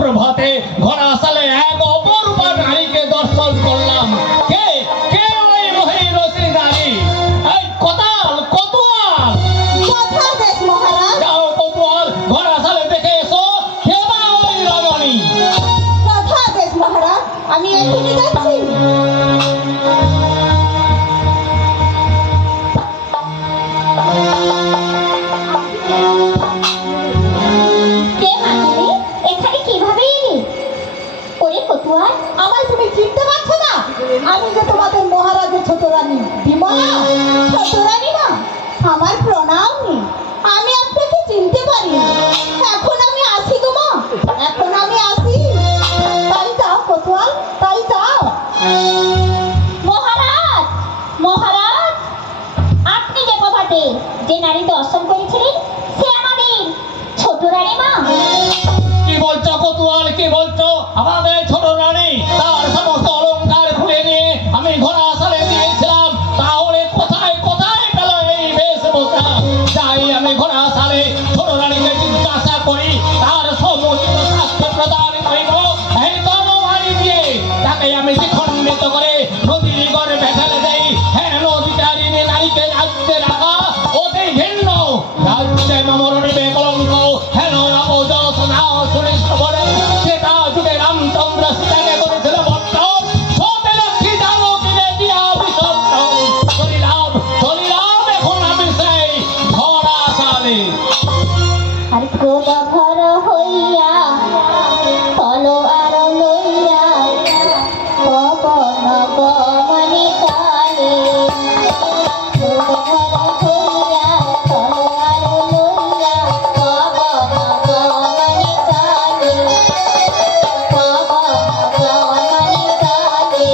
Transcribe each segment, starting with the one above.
প্রভাতে ঘোড়া সালে এক অপরূপা নারীকে দর্শন করলাম। কে কে ওই মহিরসী নারী? এই কোতাল, কোতোয়াল, যথাদেশ মহারাজ। যাও কোতোয়াল, ঘোড়া সালে দেখে এসো কে বা ওই রমণী। যথাদেশ মহারাজ, আমি এখনই যাচ্ছি। কে মা তুমি? এখানে কিভাবে এলে? ওরে কতুয়াল, আমায় তুমি চিনতে পারছো না? আমি যে তোমাদের মহারাজের ছোট রানী বিমলা। ছোট রানী না, আমার প্রণাম নেই, আমি আপনাকে চিনতে পারি। এখন আমি আসি গো মা, এখন আমি আসি। তাই যাও কতুয়াল, তাই যাও। মহারাজ, মহারাজ, আপনি যে প্রভাতে যে নারী দর্শন করেছিলেন সে আমাদের ছোট রানী মা। কি বলছো কোতোয়াল, কি বলছো? আমাদের ছোট রানী তার সমস্ত অলংকার খুলে নিয়ে আমি ঘোড়া সালে দিয়েছিলাম, তাহলে কোথায় কোথায় গেল এই বেশভূষা? যাই আমি ঘোড়া সালে ছোট রানীকে জিজ্ঞাসা করি, তার সমুচিত শাস্তি প্রদান করিব। এই তরবারি দিয়ে তাকে আমি দ্বিখণ্ডিত করে নদীর গর্ভে ফেলে দেই। হ্যাঁ, নদীচারিণী নারীকে রাজ্যে রাখা অতি ঘৃণ্য, রাজ্যে মরণিবে কলঙ্ক। হেন অবযশ না শুনিস বলে সেটা যুগে রামচন্দ্র সীতাকে করেছিল বট্ট। সতে লক্ষ্মী জানকীরে দিয়া বিসর্জ চলিলাম, চলিলাম এখন আমি সেই ঘোড়া সালে। আর ক্রোধ ভর হইয়া তলোয়ার লইয়া পবন গমনে কালে। ক্রোধ ভর হইয়া তলোয়ার লইয়া পবন গমনে কালে। পবন গমনে কালে।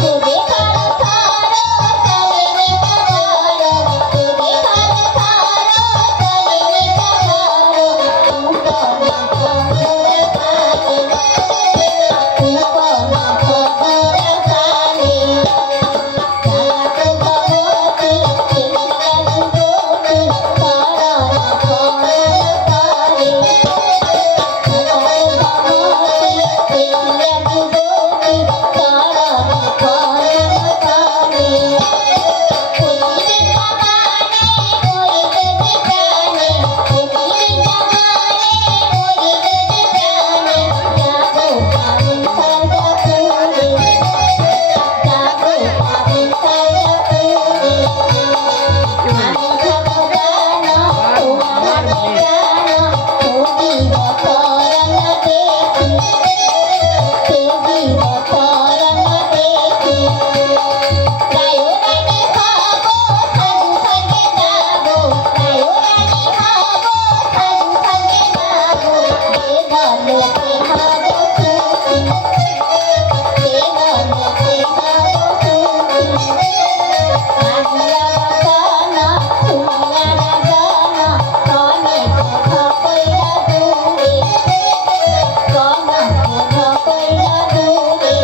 তুদে কার তার তলে নিতার, তুদে কার তার তলে নিতার। উপনে খবর কালে, উপনে খবর কালে। জাগাত ভগবতী দেখিয়া যুবতী তারার খবর কালে। জাগাত ভগবতী দেখিয়া যুবতী তারার খবর কালে। কইবে জামানে কইবে যে প্রাণে, কইবে জামানে কইবে যে প্রাণে। যাবো পাবন সাজা করে, যাবো পাবন সাজা করে। আমি যাবো জানা তোমার জানা, তবিব করণ দেখি, তবিব করণ দেখি। রায়ো রানী হবো সাধু সঙ্গে যাবো, রায়ো রানী হবো সাধু সঙ্গে যাবো। দেবলোকে হবো সুখী, দেবলোকে হবো সুখী। আহিয়া বাসানা শুনিয়া না জানা, অনেক কথা কইরা দূরে, অনেক কথা কইরা দূরে।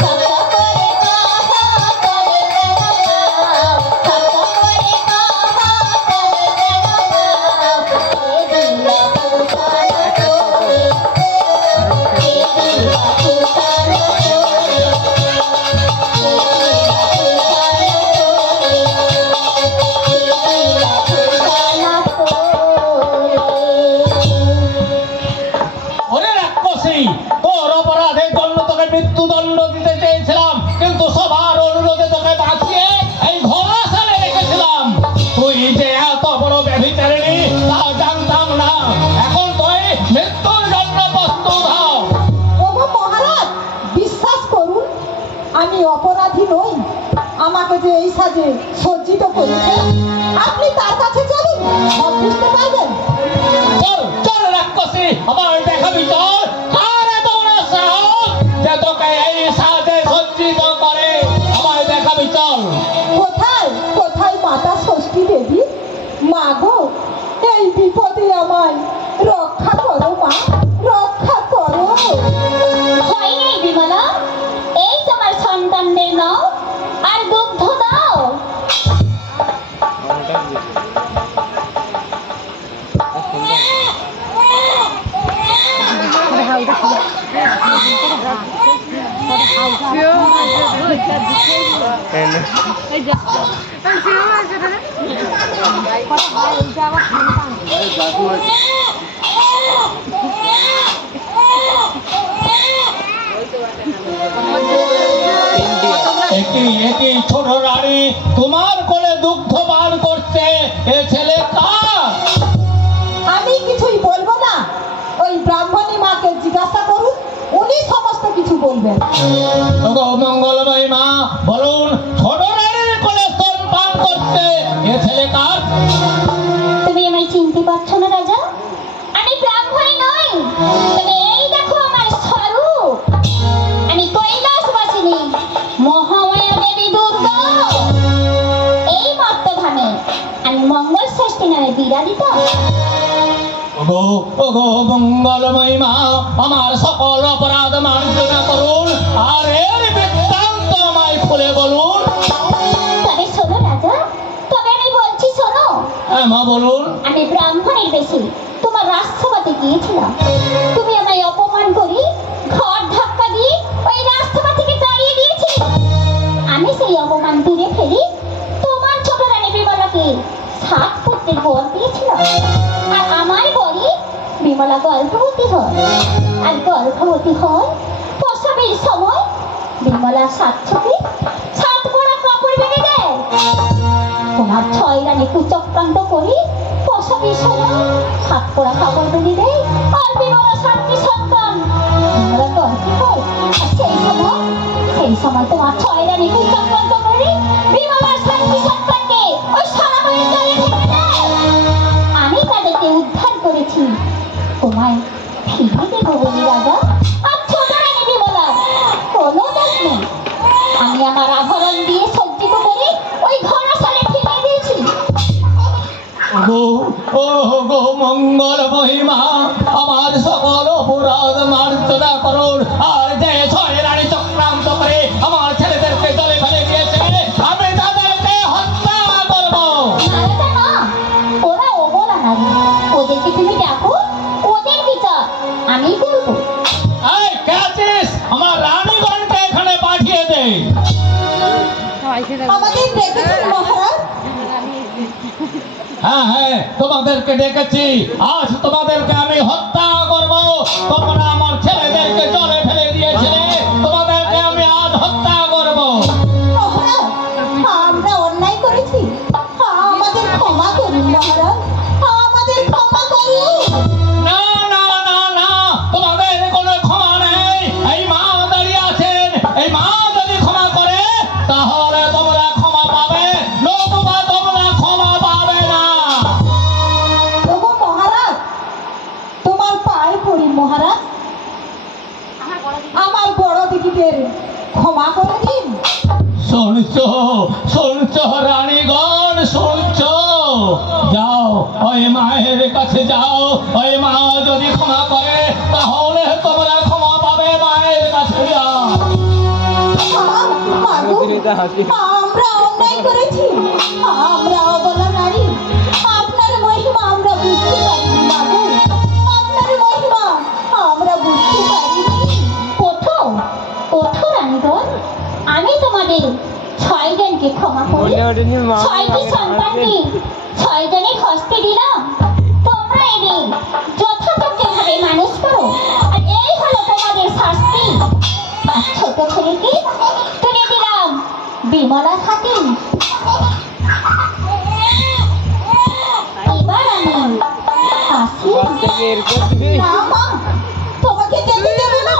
শত করে কথা করে কেন গাও, শত করে কথা করে কেন গাও। এ দিলা ভূষণ তোরে, এ দিলা ভূষণ তোরে, এ দিলা ওরে রাক্ষসী, তোর অপরাধের জন্য তোকে মৃত্যুদণ্ড দিতে চেয়েছিলাম, কিন্তু সবার অনুরোধে তোকে বাঁচিয়ে এই ঘোড়া সালে রেখেছিলাম। তুই যে এত বড় ব্যভিচারিণী তা জানতাম না। এখন তুই মৃত্যুর জন্য প্রস্তুত হও। ওগো মহারাজ, বিশ্বাস করুন, আমি অপরাধী নই। আমাকে যে এই সাজে সজ্জিত করেছে, আপনি তার কাছে চলুন, সব বুঝতে পারবেন। চল চল রাক্ষসী, আমার দেখাবি চল। কার এত বড় সাহস যে তোকে এই সাজে সজ্জিত করে? আমায় দেখাবি চল। কোথায় কোথায় মাতা ষষ্ঠী দেবী? মা গো, এই বিপদে আমায় রক্ষা করো মা, রক্ষা করো। হয় নাই বিমলা, এই তোমার সন্তানদের নাও আর দুগ্ধ দাও। একই ছোট রানী তোমার কোলে দুগ্ধ পান করছে, এ ছেলে কার? আমি কিছুই বলবো না, ওই ব্রাহ্মণী মাকে জিজ্ঞাসা করুন, উনি সমস্ত কিছু বলবেন। ওগো মঙ্গলময়ী মা, বলুন ছোট রানীর কোলে স্তন পান করছে, এ ছেলে কার? তুমি আমায় চিনতে পারছো না রাজা? আমি ব্রাহ্মণী নই। তুমি এই দেখো আমার স্বরূপ। আমি কৈলাসবাসিনী মহামায়া দেবী দুর্গা। এই মর্তধামে আমি মঙ্গল ষষ্ঠী নামে বিরাজিত। ওগো ওগো মঙ্গলময়ী মা, আমার সকল অপরাধ মার্জনা করুন, আর এর বৃত্তান্ত আমায় খুলে বলুন। তবে শোনো রাজা, তবে আমি বলছি শোনো। হ্যাঁ মা, বলুন। আমি ব্রাহ্মণের বেশি তোমার রাজসভাতে গিয়েছিলাম। তুমি আমায় অপমান করি ঘর ধাক্কা দিয়ে ওই রাজসভা থেকে তাড়িয়ে দিয়েছি। আমি সেই অপমান দূরে ফেলি তোমার ছোট রানী বিমলাকে 7 পুত্রের বর দিয়েছিলাম। আর আমার বরে বিমলা গর্ভবতী হয়। আর গর্ভবতী হয় প্রসবের সময় বিমলা 7 চোখে 7 বড় কাপড় বেঁধে দেয়। তোমার 6 রানী কুচক্রান্ত করে প্রসবের সময় 7 পোড়া কাপড় বেঁধে দেয়। আর বিমলা 7টি সন্তান বিমলা গর্ভে হয়। আর সেই সময় তোমার 6 রানী কুচক্রান্ত করে বিমলার 7টি সন্তানকে ওই সারাময়ের জলে ফেলে দেয়। আমি তাদেরকে উদ্ধার করেছি তোমায় ফিরে দেবো বলি রাজা। আর ছোট রানী বিমলা কোনো দোষ নেই। আমি আমার আভরণ দিয়ে সজ্জিত করে ওই ঘরসালে ফিরিয়ে দিয়েছি। ওগো ওগো মঙ্গলময়ী মা, আমার সকল অপরাধ মার্জনা করুন, আর যে 6 রানী চক্রান্ত করে আমার ছেলেদেরকে জলে ফেলে দিয়েছে, আমি তাদেরকে হত্যা করব। না রাজা না, ওরা অবলা নারী। ওদেরকে তুমি ডাকো, ওদের বিচার আমি করবো। এই কে আছিস? আমার রানীগণকে এখানে পাঠিয়ে দে। আমাদের ডেকেছেন মহারাজ। হ্যাঁ হ্যাঁ, তোমাদেরকে ডেকেছি। আজ তোমাদেরকে আমি হত্যা করব। তোমরা আমার ছেলেদেরকে জলে ফেলে দিয়েছিলে, তোমাদেরকে আমি আজ হত্যা করব। মহারাজ, আমরা অন্যায় করেছি, আমাদের ক্ষমা করুন মহারাজ, আমাদের ক্ষমা করুন। না না না না, তোমাদের কোনো ক্ষমা নেই। এই মা দাঁড়িয়ে আছেন, এই মা যদি ক্ষমা করে তাহলে তোমরা ক্ষমা পাবে, নতুবা তোমরা ক্ষমা পাবে না। ওগো মহারাজ, তোমার পায়ে পড়ি মহারাজ, আমার বড় দিদিদের ক্ষমা করে দিন। শুনছো শুনছো রানীগণ, শুনছো? যাও ওই মায়ের কাছে যাও, ওই মা যদি ক্ষমা করে তাহলে তোমরা ক্ষমা পাবে। মায়ের কাছে যাও। মাগো, আমরা অন্যায় করেছি, আমরা অবলা নারী, আপনার মহিমা আমরা বুঝতে পারিনি মাগো, আপনার মহিমা আমরা বুঝতে পারিনি। ওঠো ওঠো রানীগণ, আমি তোমাদের 6 জনকে ক্ষমা করি। 6টি সন্তানকে 6 জনের হস্তে দিলাম। তোমরা এদের যথাযোগ্যভাবে মানুষ করো। আর এই হলো তোমাদের শাস্তি। আর ছোট ছেলেকে তুলে দিলাম বিমলার হাতে। এবার আমি আসি। না মা, তোমাকে যেতে দেব না।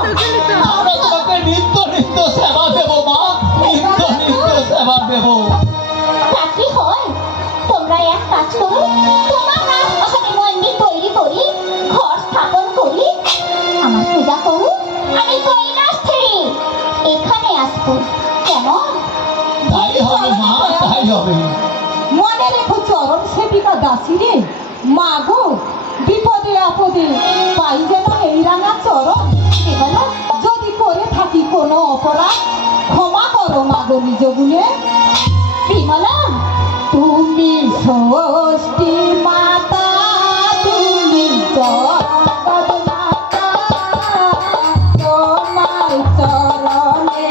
আমরা তোমাকে নিত্য নিত্য সেবা দেবো মা, নিত্য নিত্য সেবা দেবো। তা কি হয়? তোমরা এক কাজ করো, তোমার রাজপ্রাসাদে মন্দির তৈরি করি, ঘর স্থাপন করি, আমার পূজা করো। আমি কৈলাস ছেড়ে এখানে আসবো, কেমন? তাই হবে মা, তাই হবে। মনে রেখো চরণ সেবিকা দাসী রে, মাগো বিপদে আপদে পাই যেন এই রাঙা চরণ। বিমলা, যদি করে থাকি কোনো অপরাধ, ক্ষমা করো মাগো নিজ গুণে। বিমলা, তুমি ষষ্ঠী মাতা, তুমি জগৎ মাতা, তোমার চরণে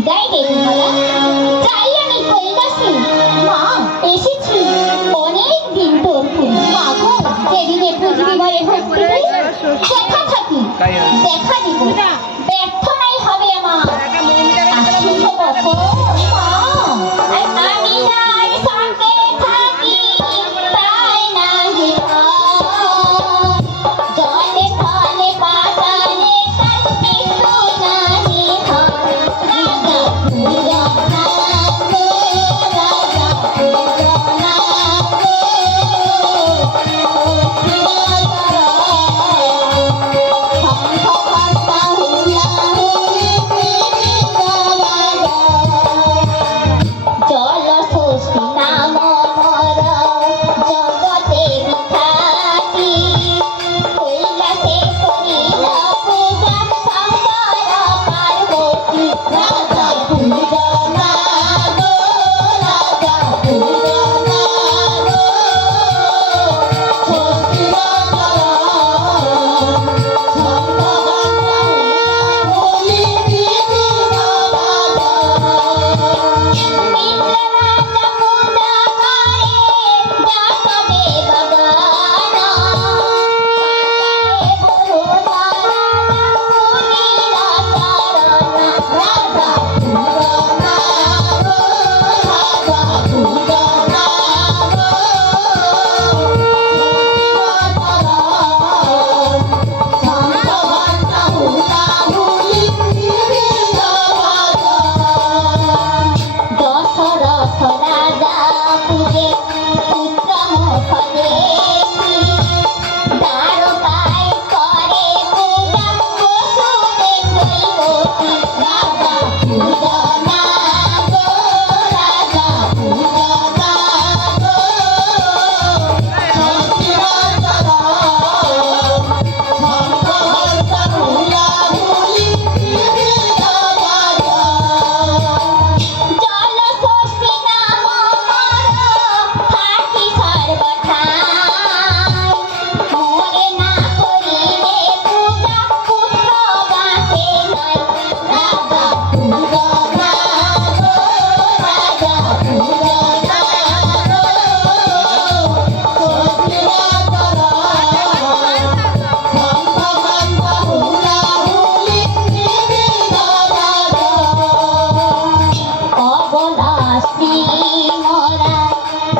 বিদায় দে বিমলা। যাই আমি কৈলাসে। মা এসেছি অনেক দিন তোর পুরী। মা গো যেদিনে পৃথিবীময় ভক্তি দেখা থাকি দেখা দিব, ব্যর্থ নাই হবে আমার। আসি সবক মা আমি আর সঙ্গে থাকি তাই নাহি হয়। জলে ফলে পাতালে তার মৃত্যু নাহি হয়। রাজা ভুজনাথ গো, রাজা ভুজনাথ গো, জল ষষ্ঠী নাম মর জগতে বিখ্যাতি। কৈলাসে করিল পূজা শঙ্কর পার্বতী। রাজা ভুজনাথ গো, রাজা ভুজনাথ গো, ষষ্ঠীর দশরথ রাজা পূজে পুত্র মুখ দেখি। দ্বারকায় করে পূজা বসুদেব দৈবকী। রাজা ভুজনাথ গো, রাজা ভুজনাথ গো, ষষ্ঠীর জল ষষ্ঠী নাম মর থাকি সর্বঠাই। মোরে না করিলে পূজা পুত্র বাঁচে নাই। রাজা ভুজনাথ গো, রাজা ভুজনাথ গো, ষষ্ঠীর অবনাশী মোরা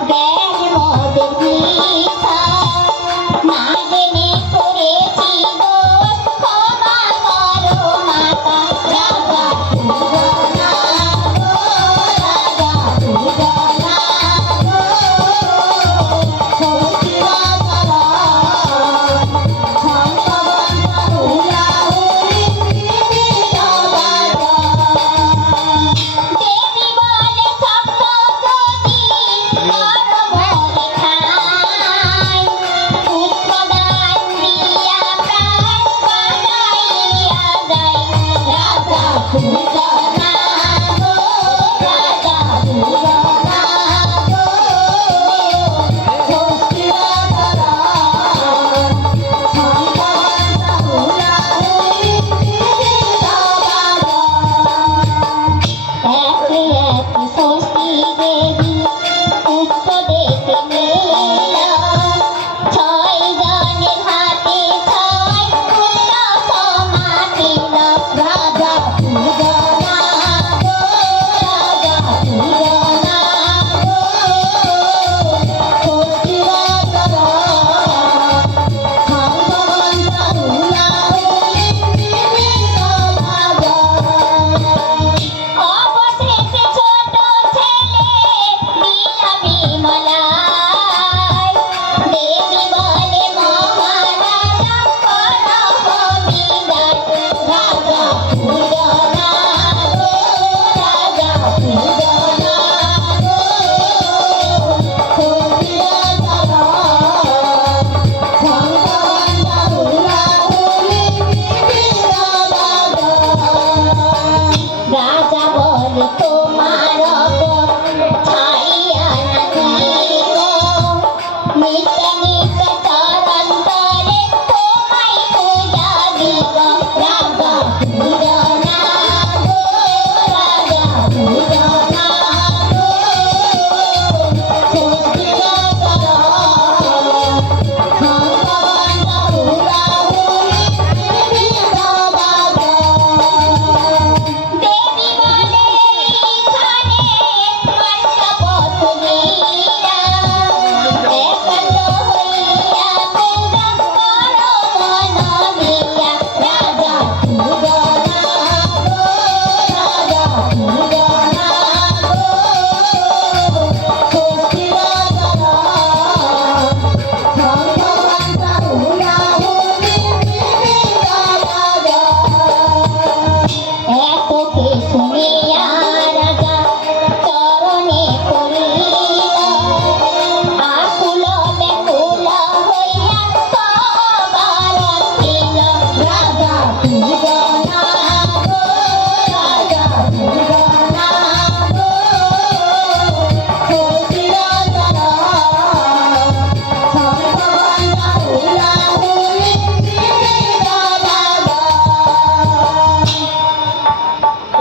জ্ঞান মোদের মিথ্যা। না জেনে করেছি দোষ ক্ষমা করো মাতা। রাজা ভুজনাথ গো, রাজা ভুজনাথ গো, ষষ্ঠীর দেবী বলে স্বপ্ন যদি কর মোরে ঠাই। পুত্রদান দিয়া প্রাণ বাঁচাইয়া যায়। রাজা ভুজনাথ গো, রাজা ভুজনাথ গো, ষষ্ঠীর একে একে ষষ্ঠী দেবী পুত্র দেখে নিল। ছয় জনের হাতে ছয় পুত্র সমাপিল। রাজা ভুজনাথ গো, রাজা ভুজনাথ গো, ষষ্ঠীর অবশেষে ছোট ছেলে দিলা বিমলায়। দেবী বলে মহারাজা করহ বিদায়। রাজা ভুজনাথ গো, রাজা ভুজনাথ গো, ষষ্ঠীর রাজা বলে তোমার ছাইয়া না দিব। নিত নিত চরণ তলে তোমায় পূজা দিব। রাজা ভুজনাথ গো, রাজা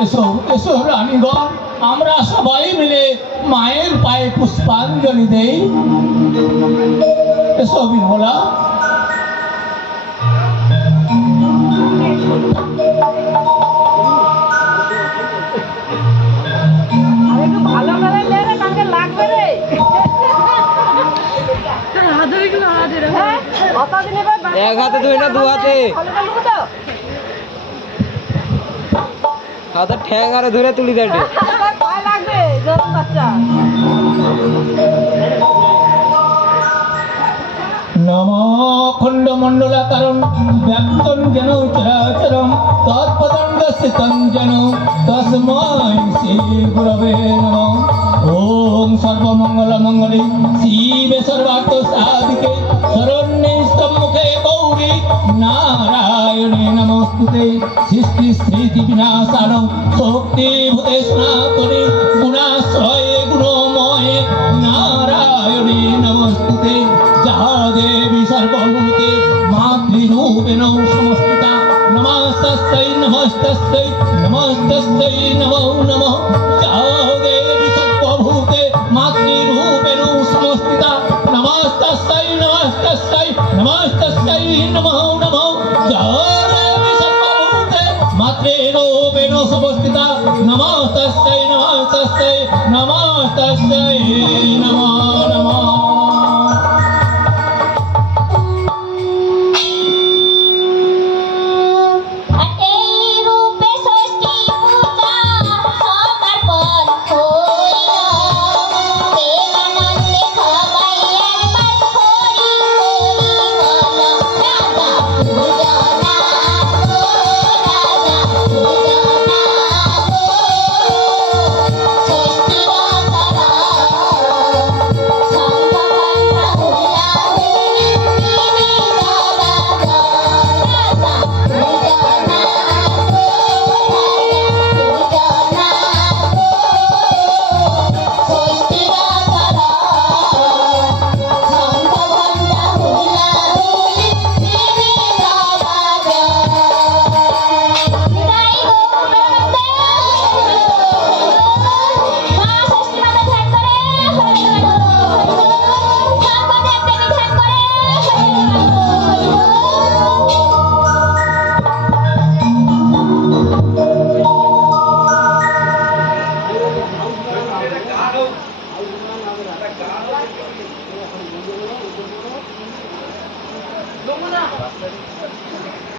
এসো এসো রানীগণ, আমরা সবাই মিলে মায়ের পায়ে পুষ্পাঞ্জলি দেই। এসো বিমলা। ভালো করে লে রে, কাকে লাগবে রে? হ্যাঁ, অতদিন এবার এক হাতে ধুই না, দু হাতে। ফলটা লুকো তো। হাতে ঠ্যাং আরে ধরে তুলি দেটে। এবার পায়ে লাগবে, জোরম বাচ্চা। নম খণ্ডমণ্ডলাকারং ব্যক্তং যেন চরাচরম তৎপদণ্ডস্থিতং যেন তস্मै শ্রী গুরবে নমঃ। ওম সর্বমঙ্গলমঙ্গলে শিবে সর্বার্থ সাধিকে শরণ্যে স্তম্ভে গৌরী নারায়ণে নমস্তুতে। সৃষ্টি স্থিতি বিনাশানং শক্তিভূতে সনাতনে গুণাশ্রয়ে গুণময়ে নারায়ণে নমস্তুতে। যাহা দেবী সর্বভূতে মাতৃরূপেণ সমস্তিতা। নমস্তস্যৈ নমস্তস্যৈ নমস্তস্যৈ নমো নমঃ।